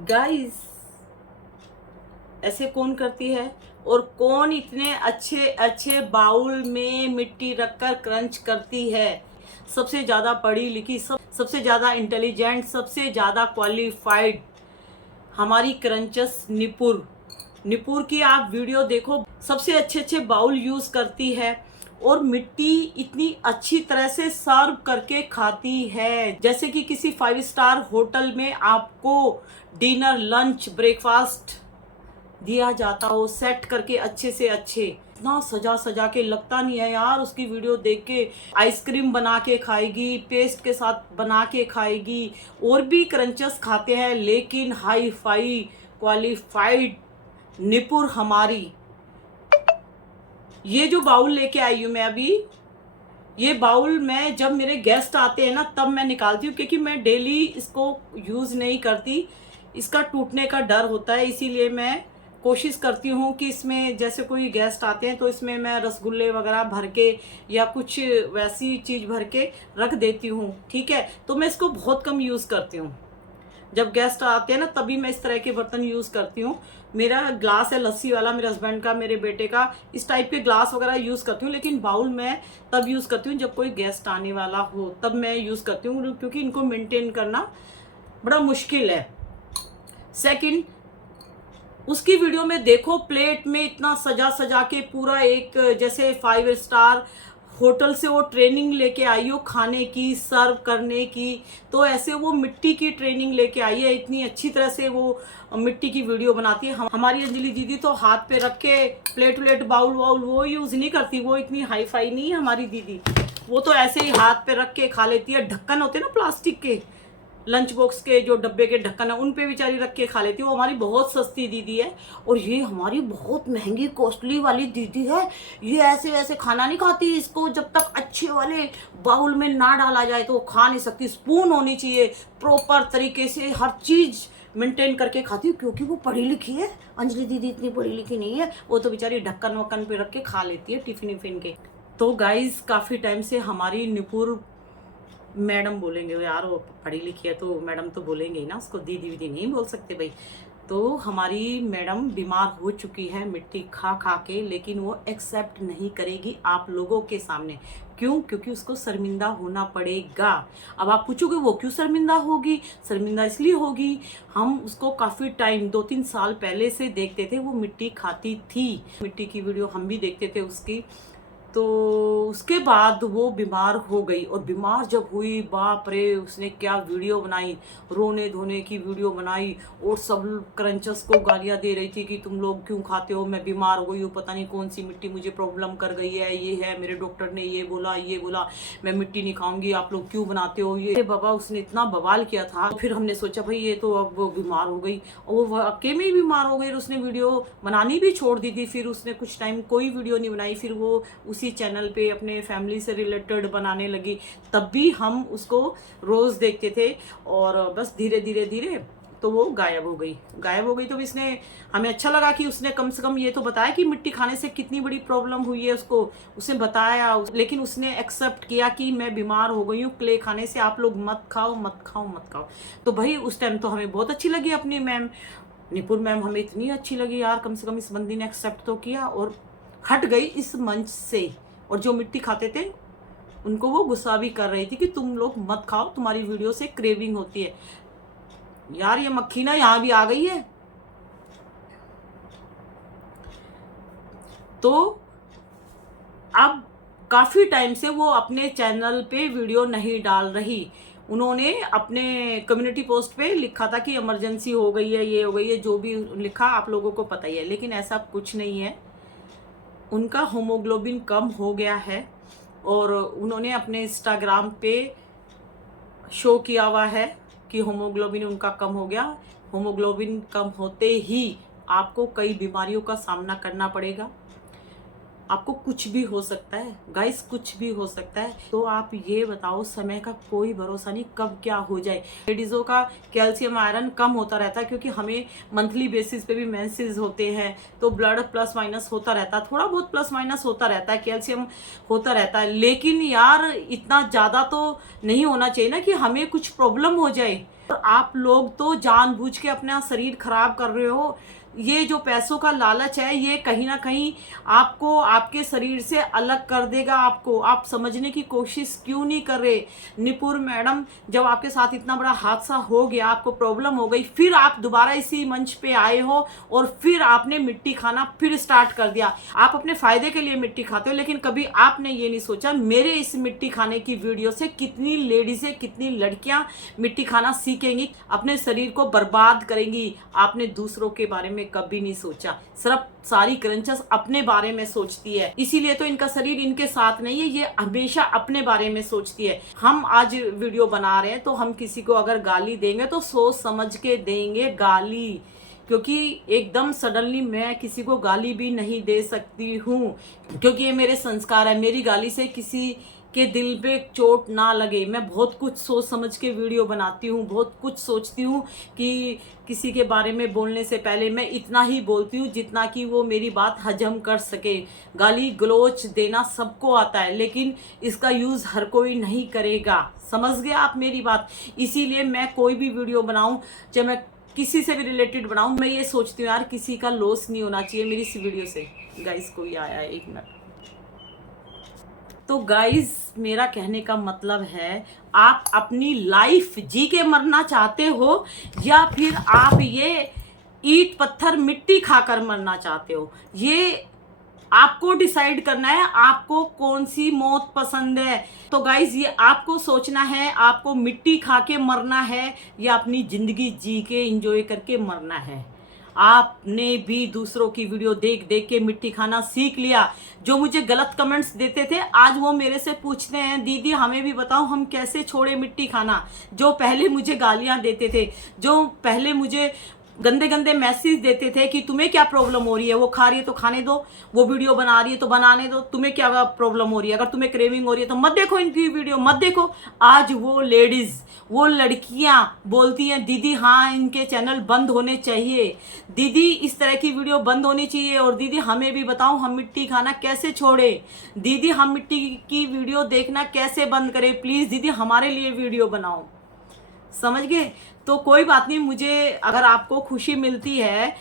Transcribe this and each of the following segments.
Guys, ऐसे कौन करती है? और कौन इतने अच्छे अच्छे बाउल में मिट्टी रखकर क्रंच करती है? सबसे ज़्यादा पढ़ी लिखी, सबसे ज़्यादा इंटेलिजेंट, सबसे ज़्यादा क्वालिफाइड हमारी क्रंचस निपुर। निपुर की आप वीडियो देखो, सबसे अच्छे अच्छे बाउल यूज़ करती है और मिट्टी इतनी अच्छी तरह से सर्व करके खाती है जैसे कि किसी 5 स्टार होटल में आपको डिनर, लंच, ब्रेकफास्ट दिया जाता हो, सेट करके अच्छे से अच्छे। इतना सजा सजा के लगता नहीं है यार उसकी वीडियो देख के। आइसक्रीम बना के खाएगी, पेस्ट के साथ बना के खाएगी, और भी क्रंचस खाते हैं, लेकिन हाई फाई क्वालिफाइड निपुर हमारी। ये जो बाउल लेके आई हूँ मैं अभी, ये बाउल मैं जब मेरे गेस्ट आते हैं ना तब मैं निकालती हूँ, क्योंकि मैं डेली इसको यूज़ नहीं करती। इसका टूटने का डर होता है, इसीलिए मैं कोशिश करती हूँ कि इसमें जैसे कोई गेस्ट आते हैं तो इसमें मैं रसगुल्ले वगैरह भर के या कुछ वैसी चीज़ भर के रख देती हूँ। ठीक है, तो मैं इसको बहुत कम यूज़ करती हूँ। जब गेस्ट आते हैं ना तभी मैं इस तरह के बर्तन यूज़ करती हूँ। मेरा ग्लास है लस्सी वाला, मेरे हस्बैंड का, मेरे बेटे का, इस टाइप के ग्लास वगैरह यूज़ करती हूँ। लेकिन बाउल मैं तब यूज़ करती हूँ जब कोई गेस्ट आने वाला हो, तब मैं यूज़ करती हूँ, क्योंकि इनको मेंटेन करना बड़ा मुश्किल है। सेकंड, उसकी वीडियो में देखो, प्लेट में इतना सजा सजा के पूरा एक जैसे 5 स्टार होटल से वो ट्रेनिंग लेके आई हो खाने की, सर्व करने की। तो ऐसे वो मिट्टी की ट्रेनिंग लेके आई है, इतनी अच्छी तरह से वो मिट्टी की वीडियो बनाती है। हमारी अंजलि दीदी तो हाथ पे रख के प्लेट व्लेट बाउल वाउल वो यूज़ नहीं करती, वो इतनी हाई फाई नहीं है हमारी दीदी। वो तो ऐसे ही हाथ पे रख के खा लेती है। ढक्कन होते हैं ना प्लास्टिक के, लंच बॉक्स के जो डब्बे के ढक्कन है उन पे बेचारी रख के खा लेती है। वो हमारी बहुत सस्ती दीदी है, और ये हमारी बहुत महंगी कॉस्टली वाली दीदी है। ये ऐसे वैसे खाना नहीं खाती, इसको जब तक अच्छे वाले बाउल में ना डाला जाए तो वो खा नहीं सकती। स्पून होनी चाहिए, प्रॉपर तरीके से हर चीज़ मेंटेन करके खाती हूँ, क्योंकि वो पढ़ी लिखी है। अंजलि दीदी इतनी पढ़ी लिखी नहीं है, वो तो बेचारी ढक्कन वक्कन पे रख के खा लेती है टिफिन विफिन के। तो गाइज, काफ़ी टाइम से हमारी निपुर मैडम बोलेंगे यार, वो पढ़ी लिखी है तो मैडम तो बोलेंगे ही ना, उसको दीदी वीदी नहीं बोल सकते भाई। तो हमारी मैडम बीमार हो चुकी है मिट्टी खा खा के, लेकिन वो एक्सेप्ट नहीं करेगी आप लोगों के सामने। क्यों? क्योंकि उसको शर्मिंदा होना पड़ेगा। अब आप पूछोगे वो क्यों शर्मिंदा होगी? शर्मिंदा इसलिए होगी, हम उसको काफ़ी टाइम 2-3 साल पहले से देखते थे, वो मिट्टी खाती थी। मिट्टी की वीडियो हम भी देखते थे उसकी। तो उसके बाद वो बीमार हो गई, और बीमार जब हुई, बाप रे, उसने क्या वीडियो बनाई, रोने धोने की वीडियो बनाई, और सब क्रंचस को गालियां दे रही थी कि तुम लोग क्यों खाते हो, मैं बीमार हो गई हूँ, पता नहीं कौन सी मिट्टी मुझे प्रॉब्लम कर गई है, ये है, मेरे डॉक्टर ने ये बोला, ये बोला, मैं मिट्टी नहीं खाऊंगी, आप लोग क्यों बनाते हो ये। बाबा, उसने इतना बवाल किया था। फिर हमने सोचा भाई ये तो अब वो बीमार हो गई, और वो वाकई में ही बीमार हो गई, और उसने वीडियो बनानी भी छोड़ दी थी। फिर उसने कुछ टाइम कोई वीडियो नहीं बनाई, फिर वो उसी चैनल पे अपने फैमिली से रिलेटेड बनाने लगी। तब भी हम उसको रोज़ देखते थे, और बस धीरे धीरे धीरे तो वो गायब हो गई। गायब हो गई तो इसने, हमें अच्छा लगा कि उसने कम से कम ये तो बताया कि मिट्टी खाने से कितनी बड़ी प्रॉब्लम हुई है उसको, उसने बताया। लेकिन उसने एक्सेप्ट किया कि मैं बीमार हो गई हूँ क्ले खाने से, आप लोग मत खाओ मत खाओ मत खाओ। तो भाई उस टाइम तो हमें बहुत अच्छी लगी अपनी मैम निपुर मैम, हमें इतनी अच्छी लगी यार, कम से कम इस बंदी ने एक्सेप्ट तो किया और हट गई इस मंच से। और जो मिट्टी खाते थे उनको वो गुस्सा भी कर रही थी कि तुम लोग मत खाओ, तुम्हारी वीडियो से क्रेविंग होती है। यार ये मक्खी ना यहाँ भी आ गई है। तो अब काफ़ी टाइम से वो अपने चैनल पे वीडियो नहीं डाल रही। उन्होंने अपने कम्युनिटी पोस्ट पे लिखा था कि इमरजेंसी हो गई है, ये हो गई है, जो भी लिखा आप लोगों को पता ही है, लेकिन ऐसा कुछ नहीं है। उनका होमोग्लोबिन कम हो गया है, और उन्होंने अपने इंस्टाग्राम पे शो किया हुआ है कि होमोग्लोबिन उनका कम हो गया। होमोग्लोबिन कम होते ही आपको कई बीमारियों का सामना करना पड़ेगा। आपको कुछ भी हो सकता है गाइस, कुछ भी हो सकता है। तो आप ये बताओ, समय का कोई भरोसा नहीं, कब क्या हो जाए। लेडीज़ों का कैल्शियम आयरन कम होता रहता है, क्योंकि हमें मंथली बेसिस पे भी मेंसेस होते हैं, तो ब्लड प्लस माइनस होता रहता है, थोड़ा बहुत प्लस माइनस होता रहता है, कैल्शियम होता रहता है। लेकिन यार इतना ज़्यादा तो नहीं होना चाहिए ना कि हमें कुछ प्रॉब्लम हो जाए। और आप लोग तो जानबूझ के अपना शरीर खराब कर रहे हो। ये जो पैसों का लालच है, ये कहीं ना कहीं आपको आपके शरीर से अलग कर देगा। आपको आप समझने की कोशिश क्यों नहीं कर रहे। निपुर मैडम, जब आपके साथ इतना बड़ा हादसा हो गया, आपको प्रॉब्लम हो गई, फिर आप दोबारा इसी मंच पे आए हो और फिर आपने मिट्टी खाना फिर स्टार्ट कर दिया। आप अपने फायदे के लिए मिट्टी खाते हो, लेकिन कभी आपने ये नहीं सोचा मेरे इस मिट्टी खाने की वीडियो से कितनी लेडीजें, कितनी लड़कियां मिट्टी खाना सीखेंगी, अपने शरीर को बर्बाद करेंगी। आपने दूसरों के बारे में कभी नहीं सोचा। सिर्फ सारी क्रंचेस अपने बारे में सोचती है, इसीलिए तो इनका शरीर इनके साथ नहीं है। ये हमेशा अपने बारे में सोचती है। हम आज वीडियो बना रहे हैं तो हम किसी को अगर गाली देंगे तो सोच समझ के देंगे गाली, क्योंकि एकदम सडनली मैं किसी को गाली भी नहीं दे सकती हूँ, क्योंकि ये मेरे संस्कार है। मेरी गाली से किसी के दिल पे चोट ना लगे। मैं बहुत कुछ सोच समझ के वीडियो बनाती हूँ, बहुत कुछ सोचती हूँ कि किसी के बारे में बोलने से पहले मैं इतना ही बोलती हूँ जितना कि वो मेरी बात हजम कर सके। गाली गलोच देना सबको आता है, लेकिन इसका यूज़ हर कोई नहीं करेगा। समझ गया आप मेरी बात। इसीलिए मैं कोई भी वीडियो बनाऊँ, चाहे मैं किसी से भी रिलेटेड बनाऊँ, मैं ये सोचती हूँ यार किसी का लॉस नहीं होना चाहिए मेरी इस वीडियो से। गाइस कोई आया है, एक मिनट। तो गाइज मेरा कहने का मतलब है, आप अपनी लाइफ जी के मरना चाहते हो या फिर आप ये ईंट पत्थर मिट्टी खाकर मरना चाहते हो, ये आपको डिसाइड करना है। आपको कौन सी मौत पसंद है। तो गाइज ये आपको सोचना है, आपको मिट्टी खा के मरना है या अपनी जिंदगी जी के एंजॉय करके मरना है। आपने भी दूसरों की वीडियो देख देख के मिट्टी खाना सीख लिया। जो मुझे गलत कमेंट्स देते थे, आज वो मेरे से पूछते हैं दीदी हमें भी बताओ हम कैसे छोड़े मिट्टी खाना। जो पहले मुझे गालियां देते थे, जो पहले मुझे गंदे गंदे मैसेज देते थे कि तुम्हें क्या प्रॉब्लम हो रही है, वो खा रही है तो खाने दो, वो वीडियो बना रही है तो बनाने दो, तुम्हें क्या प्रॉब्लम हो रही है, अगर तुम्हें क्रेविंग हो रही है तो मत देखो इनकी वीडियो, मत देखो। आज वो लेडीज, वो लड़कियां बोलती हैं दीदी हाँ इनके चैनल बंद होने चाहिए, दीदी इस तरह की वीडियो बंद होनी चाहिए, और दीदी हमें भी बताओ हम मिट्टी खाना कैसे छोड़े, दीदी हम मिट्टी की वीडियो देखना कैसे बंद करें, प्लीज़ दीदी हमारे लिए वीडियो बनाओ। समझ गए। तो कोई बात नहीं, मुझे अगर आपको खुशी मिलती है,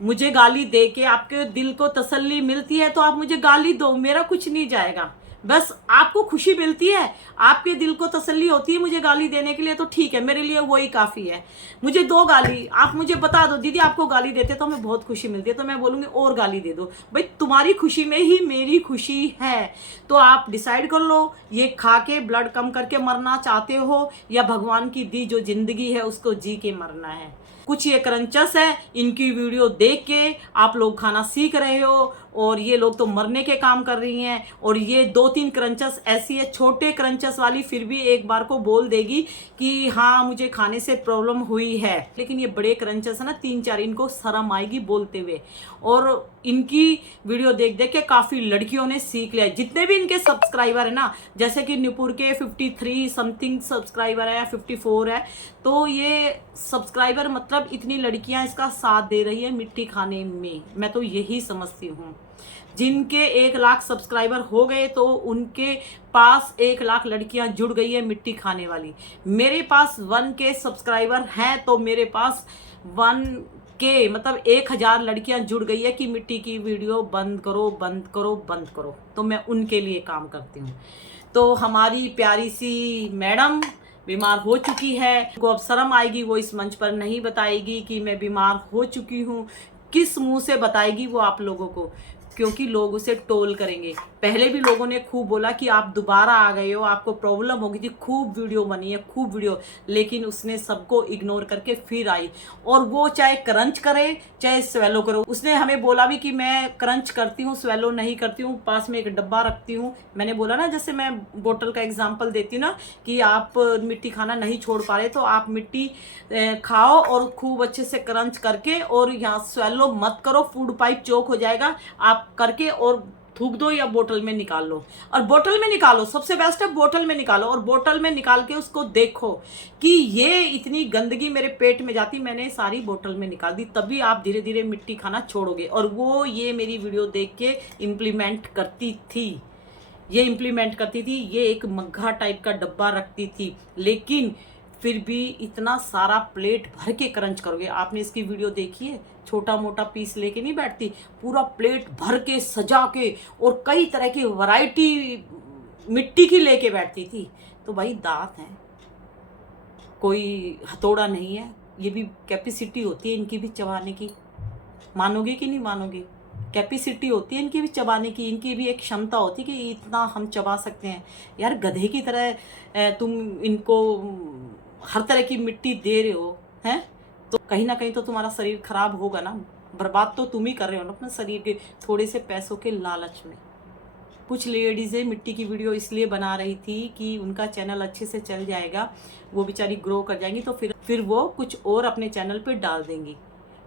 मुझे गाली दे के आपके दिल को तसल्ली मिलती है तो आप मुझे गाली दो, मेरा कुछ नहीं जाएगा। बस आपको खुशी मिलती है, आपके दिल को तसल्ली होती है मुझे गाली देने के लिए, तो ठीक है, मेरे लिए वही काफ़ी है। मुझे दो गाली, आप मुझे बता दो दीदी आपको गाली देते तो हमें बहुत खुशी मिलती है, तो मैं बोलूँगी और गाली दे दो। भाई तुम्हारी खुशी में ही मेरी खुशी है। तो आप डिसाइड कर लो, ये खा के ब्लड कम करके मरना चाहते हो या भगवान की दी जो जिंदगी है उसको जी के मरना है। कुछ ये क्रंचस है, इनकी वीडियो देख के आप लोग खाना सीख रहे हो, और ये लोग तो मरने के काम कर रही हैं। और ये 2-3 क्रंचस ऐसी है, छोटे क्रंचस वाली फिर भी एक बार को बोल देगी कि हाँ मुझे खाने से प्रॉब्लम हुई है, लेकिन ये बड़े क्रंचस है ना 3-4, इनको शर्म आएगी बोलते हुए। और इनकी वीडियो देख देख के काफ़ी लड़कियों ने सीख लिया। जितने भी इनके सब्सक्राइबर है ना, जैसे कि निपुर के 53 समथिंग सब्सक्राइबर है या 54 है, तो ये सब्सक्राइबर मतलब इतनी लड़कियां इसका साथ दे रही है मिट्टी खाने में। मैं तो यही समझती हूँ। जिनके 1 लाख सब्सक्राइबर हो गए तो उनके पास 1 लाख लड़कियां जुड़ गई है मिट्टी खाने वाली। मेरे पास 1K सब्सक्राइबर हैं तो मेरे पास 1K मतलब 1000 लड़कियां जुड़ गई है कि मिट्टी की वीडियो बंद करो बंद करो बंद करो। तो मैं उनके लिए काम करती हूँ। तो हमारी प्यारी सी मैडम बीमार हो चुकी है, उनको अब शर्म आएगी, वो इस मंच पर नहीं बताएगी कि मैं बीमार हो चुकी हूँ। किस मुंह से बताएगी वो आप लोगों को, क्योंकि लोग उसे टोल करेंगे। पहले भी लोगों ने खूब बोला कि आप दोबारा आ गए हो, आपको प्रॉब्लम हो गई थी, खूब वीडियो बनी है, खूब वीडियो, लेकिन उसने सबको इग्नोर करके फिर आई। और वो चाहे क्रंच करे चाहे स्वेलो करो, उसने हमें बोला भी कि मैं क्रंच करती हूँ स्वेलो नहीं करती हूँ, पास में एक डब्बा रखती हूँ। मैंने बोला ना, जैसे मैं बोतल का एग्जाम्पल देती हूँ ना कि आप मिट्टी खाना नहीं छोड़ पा रहे तो आप मिट्टी खाओ और खूब अच्छे से क्रंच करके, और यहाँ स्वेलो मत करो, फूड पाइप चोक हो जाएगा आप करके, और थूक दो या बोतल में निकाल लो। और बोतल में निकालो, सबसे बेस्ट है बोतल में निकालो, और बोतल में निकाल के उसको देखो कि ये इतनी गंदगी मेरे पेट में जाती, मैंने सारी बोतल में निकाल दी, तभी आप धीरे धीरे मिट्टी खाना छोड़ोगे। और वो ये मेरी वीडियो देख के इम्प्लीमेंट करती थी, ये एक मग्घा टाइप का डब्बा रखती थी, लेकिन फिर भी इतना सारा प्लेट भर के क्रंच करोगे। आपने इसकी वीडियो देखी है, छोटा मोटा पीस लेके नहीं बैठती, पूरा प्लेट भर के सजा के और कई तरह की वैरायटी मिट्टी की लेके बैठती थी। तो भाई दांत हैं, कोई हथौड़ा नहीं है, ये भी कैपेसिटी होती है इनकी भी चबाने की। मानोगे कि नहीं मानोगे? कैपेसिटी होती है इनकी भी चबाने की, इनकी भी एक क्षमता होती है कि इतना हम चबा सकते हैं। यार गधे की तरह तुम इनको हर तरह की मिट्टी दे रहे हो हैं, तो कहीं ना कहीं तो तुम्हारा शरीर खराब होगा ना। बर्बाद तो तुम ही कर रहे हो ना अपने शरीर के थोड़े से पैसों के लालच में। कुछ लेडीज़ें मिट्टी की वीडियो इसलिए बना रही थी कि उनका चैनल अच्छे से चल जाएगा, वो बेचारी ग्रो कर जाएंगी, तो फिर वो कुछ और अपने चैनल पे डाल देंगी।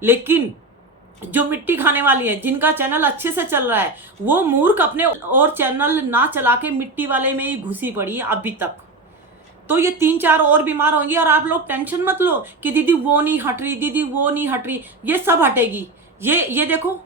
लेकिन जो मिट्टी खाने वाली है, जिनका चैनल अच्छे से चल रहा है, वो मूर्ख अपने और चैनल ना चला के मिट्टी वाले में ही घुसी पड़ी है अभी तक। तो ये 3-4 और बीमार होंगी। और आप लोग टेंशन मत लो कि दीदी वो नहीं हट रही, दीदी वो नहीं हट रही, ये सब हटेगी। ये देखो,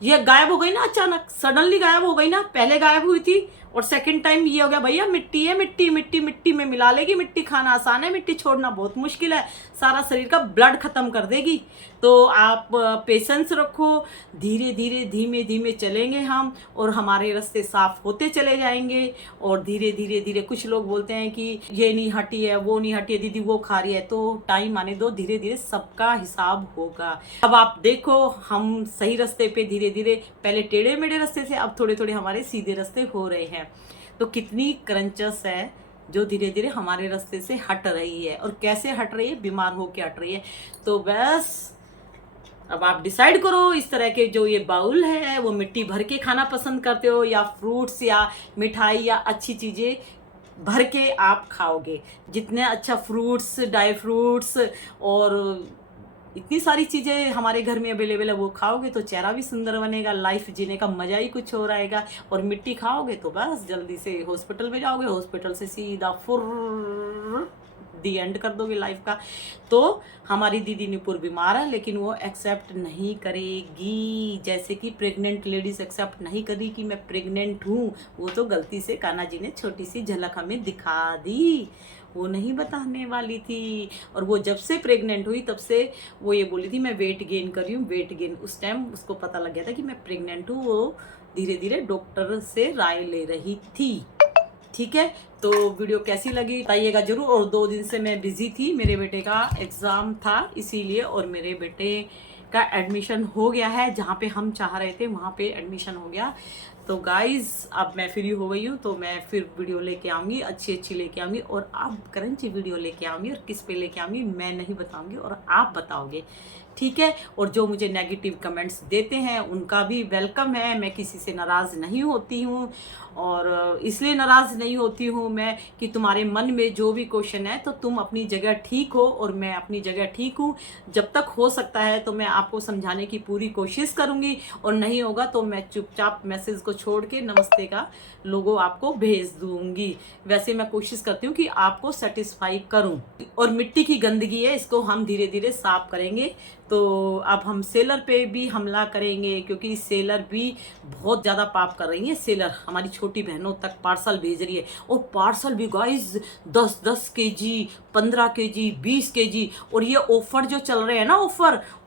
ये गायब हो गई ना, अचानक सडनली गायब हो गई ना। पहले गायब हुई थी और सेकंड टाइम ये हो गया, भैया मिट्टी है, मिट्टी मिट्टी मिट्टी में मिला लेगी। मिट्टी खाना आसान है, मिट्टी छोड़ना बहुत मुश्किल है, सारा शरीर का ब्लड खत्म कर देगी। तो आप पेशेंस रखो, धीरे धीरे धीमे धीमे चलेंगे हम, और हमारे रास्ते साफ होते चले जाएंगे। और धीरे धीरे धीरे कुछ लोग बोलते हैं कि ये नहीं हटी है, वो नहीं हटी है, दीदी वो खा रही है, तो टाइम आने दो, धीरे धीरे सबका हिसाब होगा। अब आप देखो हम सही रास्ते पे धीरे धीरे, पहले टेढ़े मेढ़े रास्ते से अब थोड़े थोड़े हमारे सीधे रास्ते हो रहे हैं। तो कितनी क्रंचस है जो धीरे धीरे हमारे रास्ते से हट रही है। और कैसे हट रही है? बीमार होके हट रही है। तो बस अब आप डिसाइड करो, इस तरह के जो ये बाउल है वो मिट्टी भर के खाना पसंद करते हो, या फ्रूट्स या मिठाई या अच्छी चीज़ें भर के आप खाओगे। जितने अच्छा फ्रूट्स, ड्राई फ्रूट्स और इतनी सारी चीज़ें हमारे घर में अवेलेबल है, वो खाओगे तो चेहरा भी सुंदर बनेगा, लाइफ जीने का मज़ा ही कुछ हो रहेगा। और मिट्टी खाओगे तो बस जल्दी से हॉस्पिटल में जाओगे, हॉस्पिटल से सीधा फुर दी एंड कर दोगे लाइफ का। तो हमारी दीदी नुपुर बीमार है, लेकिन वो एक्सेप्ट नहीं करेगी, जैसे कि प्रेग्नेंट लेडीज एक्सेप्ट नहीं करी कि मैं प्रेग्नेंट हूँ। वो तो गलती से कान्हा जी ने छोटी सी झलक हमें दिखा दी, वो नहीं बताने वाली थी। और वो जब से प्रेग्नेंट हुई तब से वो ये बोली थी मैं वेट गेन कर रही हूँ, वेट गेन। उस टाइम उसको पता लग गया था कि मैं प्रेग्नेंट हूँ, वो धीरे धीरे डॉक्टर से राय ले रही थी। ठीक है, तो वीडियो कैसी लगी बताइएगा जरूर। और 2 दिन से मैं बिजी थी, मेरे बेटे का एग्ज़ाम था इसीलिए, और मेरे बेटे का एडमिशन हो गया है, जहाँ पे हम चाह रहे थे वहाँ पे एडमिशन हो गया। तो गाइज़ अब मैं फ्री हो गई हूँ, तो मैं फिर वीडियो लेके आऊँगी, अच्छी लेके आऊँगी, और आप क्रंची वीडियो लेके आऊँगी। और किस पे लेके आऊँगी मैं नहीं बताऊँगी, और आप बताओगे, ठीक है। और जो मुझे नेगेटिव कमेंट्स देते हैं उनका भी वेलकम है, मैं किसी से नाराज़ नहीं होती हूँ। और इसलिए नाराज़ नहीं होती हूँ मैं कि तुम्हारे मन में जो भी क्वेश्चन है, तो तुम अपनी जगह ठीक हो और मैं अपनी जगह ठीक हूँ। जब तक हो सकता है तो मैं आपको समझाने की पूरी कोशिश करूँगी, और नहीं होगा तो मैं चुपचाप मैसेज को छोड़ के नमस्ते का लोगो आपको भेज दूँगी। वैसे मैं कोशिश करती हूँ कि आपको सेटिस्फाई करूँ। और मिट्टी की गंदगी है, इसको हम धीरे धीरे साफ करेंगे। तो अब हम सेलर पे भी हमला करेंगे, क्योंकि सेलर भी बहुत ज़्यादा पाप कर रही है। सेलर हमारी छोटी बहनों तक पार्सल भेज रही है, और पार्सल भी गाइस 10-10 केजी, 15 केजी, 20 केजी। और ये ऑफर जो चल रहे हैं ना,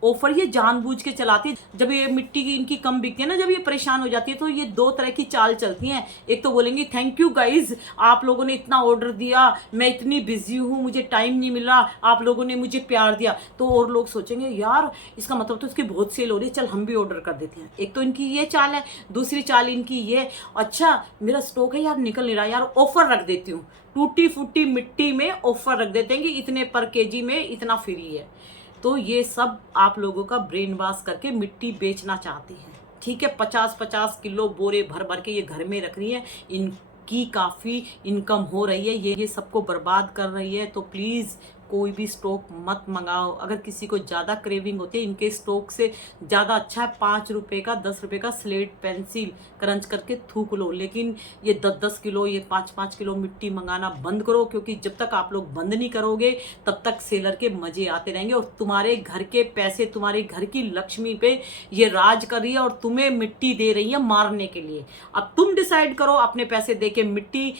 ऑफर ये जानबूझ के चलाती है। जब ये मिट्टी की इनकी कम बिकती है ना, जब ये परेशान हो जाती है, तो ये 2 तरह की चाल चलती हैं। एक तो बोलेंगी थैंक यू गाइज, आप लोगों ने इतना ऑर्डर दिया, मैं इतनी बिजी हूँ, मुझे टाइम नहीं मिला, आप लोगों ने मुझे प्यार दिया। तो और लोग सोचेंगे यार इसका मतलब तो इसकी बहुत सेल हो रही है, चल हम भी ऑर्डर कर देते हैं। एक तो इनकी ये चाल है। दूसरी चाल इनकी ये, अच्छा मेरा स्टॉक है यार, निकल नहीं रहा यार, ऑफर रख देती हूँ। टूटी फूटी मिट्टी में ऑफर रख देते हैं कि इतने पर केजी में इतना फ्री है। तो ये सब आप लोगों का ब्रेन वॉश करके मिट्टी बेचना चाहते हैं, ठीक है। 50-50 किलो बोरे भर भर के ये घर में रख रही है, इनकी काफ़ी इनकम हो रही है, ये सबको बर्बाद कर रही है। तो प्लीज़ कोई भी स्टॉक मत मंगाओ। अगर किसी को ज़्यादा क्रेविंग होती है, इनके स्टॉक से ज़्यादा अच्छा है 5 रुपये का 10 रुपये का स्लेट पेंसिल क्रंच करके थूक लो। लेकिन ये 10-10 किलो, ये 5-5 किलो मिट्टी मंगाना बंद करो, क्योंकि जब तक आप लोग बंद नहीं करोगे तब तक सेलर के मजे आते रहेंगे और तुम्हारे घर के पैसे, तुम्हारे घर की लक्ष्मी पे ये राज कर रही है और तुम्हें मिट्टी दे रही है मारने के लिए। अब तुम डिसाइड करो, अपने पैसे देके मिट्टी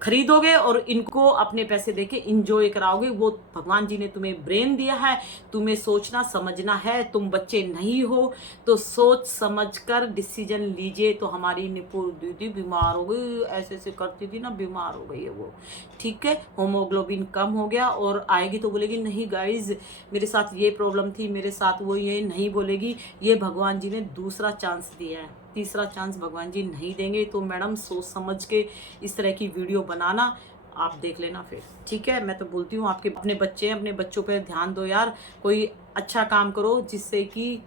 खरीदोगे और इनको अपने पैसे देके इंजॉय कराओगे। वो भगवान जी ने तुम्हें ब्रेन दिया है, तुम्हें सोचना समझना है। तुम बच्चे नहीं हो तो सोच समझ कर डिसीजन लीजिए। तो हमारी निपुण दीदी बीमार हो गई, ऐसे ऐसे करती थी ना, बीमार हो गई है वो, ठीक है। होमोग्लोबिन कम हो गया और आएगी तो बोलेगी नहीं गाइज मेरे साथ ये प्रॉब्लम थी, मेरे साथ वो, ये नहीं बोलेगी। ये भगवान जी ने दूसरा चांस दिया है, तीसरा चांस भगवान जी नहीं देंगे। तो मैडम सोच समझ के इस तरह की वीडियो बनाना, आप देख लेना फिर, ठीक है। मैं तो बोलती हूँ आपके अपने बच्चे हैं, अपने बच्चों पे ध्यान दो यार। कोई अच्छा काम करो जिससे कि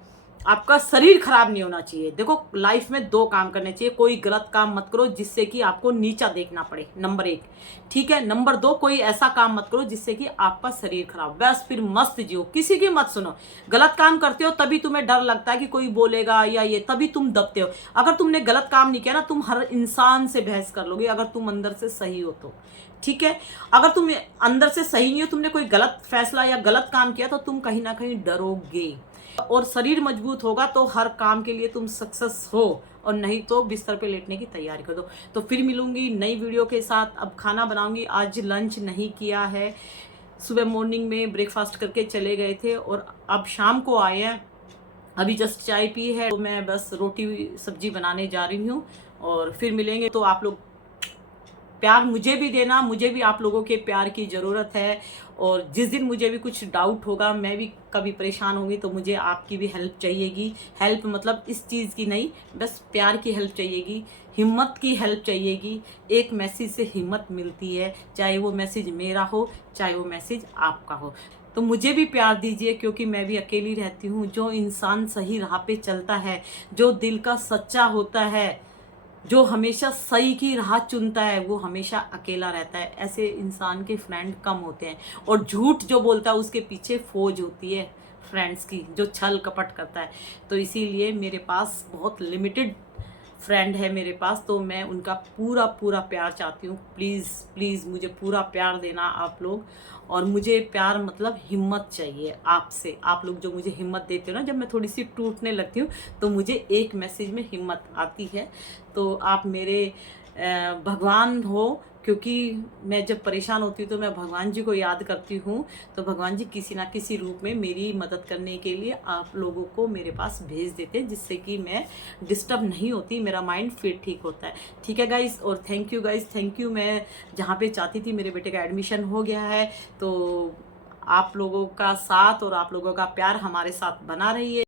आपका शरीर खराब नहीं होना चाहिए। देखो लाइफ में 2 काम करने चाहिए, कोई गलत काम मत करो जिससे कि आपको नीचा देखना पड़े, नंबर 1, ठीक है। नंबर 2, कोई ऐसा काम मत करो जिससे कि आपका शरीर खराब। बस फिर मस्त जियो, किसी की मत सुनो। गलत काम करते हो तभी तुम्हें डर लगता है कि कोई बोलेगा या ये, तभी तुम दबते हो। अगर तुमने गलत काम नहीं किया ना, तुम हर इंसान से बहस कर लोगे अगर तुम अंदर से सही हो तो, ठीक है। अगर तुम अंदर से सही नहीं हो, तुमने कोई गलत फैसला या गलत काम किया तो तुम कहीं ना कहीं डरोगे। और शरीर मजबूत होगा तो हर काम के लिए तुम सक्सेस हो, और नहीं तो बिस्तर पे लेटने की तैयारी कर दो। तो फिर मिलूंगी नई वीडियो के साथ। अब खाना बनाऊंगी, आज लंच नहीं किया है। सुबह मॉर्निंग में ब्रेकफास्ट करके चले गए थे और अब शाम को आए हैं, अभी जस्ट चाय पी है। तो मैं बस रोटी सब्जी बनाने जा रही हूँ और फिर मिलेंगे। तो आप लोग प्यार मुझे भी देना, मुझे भी आप लोगों के प्यार की ज़रूरत है। और जिस दिन मुझे भी कुछ डाउट होगा, मैं भी कभी परेशान होंगी तो मुझे आपकी भी हेल्प चाहिएगी। हेल्प मतलब इस चीज़ की नहीं, बस प्यार की हेल्प चाहिएगी, हिम्मत की हेल्प चाहिएगी। एक मैसेज से हिम्मत मिलती है, चाहे वो मैसेज मेरा हो चाहे वो मैसेज आपका हो। तो मुझे भी प्यार दीजिए, क्योंकि मैं भी अकेली रहती हूँ। जो इंसान सही राह पे चलता है, जो दिल का सच्चा होता है, जो हमेशा सही की राह चुनता है, वो हमेशा अकेला रहता है। ऐसे इंसान के फ्रेंड कम होते हैं। और झूठ जो बोलता है उसके पीछे फौज होती है फ्रेंड्स की, जो छल कपट करता है। तो इसीलिए मेरे पास बहुत लिमिटेड फ्रेंड है मेरे पास, तो मैं उनका पूरा पूरा प्यार चाहती हूँ। प्लीज़ प्लीज़ मुझे पूरा प्यार देना आप लोग। और मुझे प्यार मतलब हिम्मत चाहिए आपसे। आप लोग जो मुझे हिम्मत देते हो ना, जब मैं थोड़ी सी टूटने लगती हूँ तो मुझे एक मैसेज में हिम्मत आती है। तो आप मेरे भगवान हो, क्योंकि मैं जब परेशान होती हूँ तो मैं भगवान जी को याद करती हूँ। तो भगवान जी किसी ना किसी रूप में मेरी मदद करने के लिए आप लोगों को मेरे पास भेज देते हैं, जिससे कि मैं डिस्टर्ब नहीं होती, मेरा माइंड फिर ठीक होता है, ठीक है गाइस। और thank you guys, thank you. मैं जहाँ पे चाहती थी मेरे बेटे का एडमिशन हो गया है। तो आप लोगों का साथ और आप लोगों का प्यार हमारे साथ बना रही है।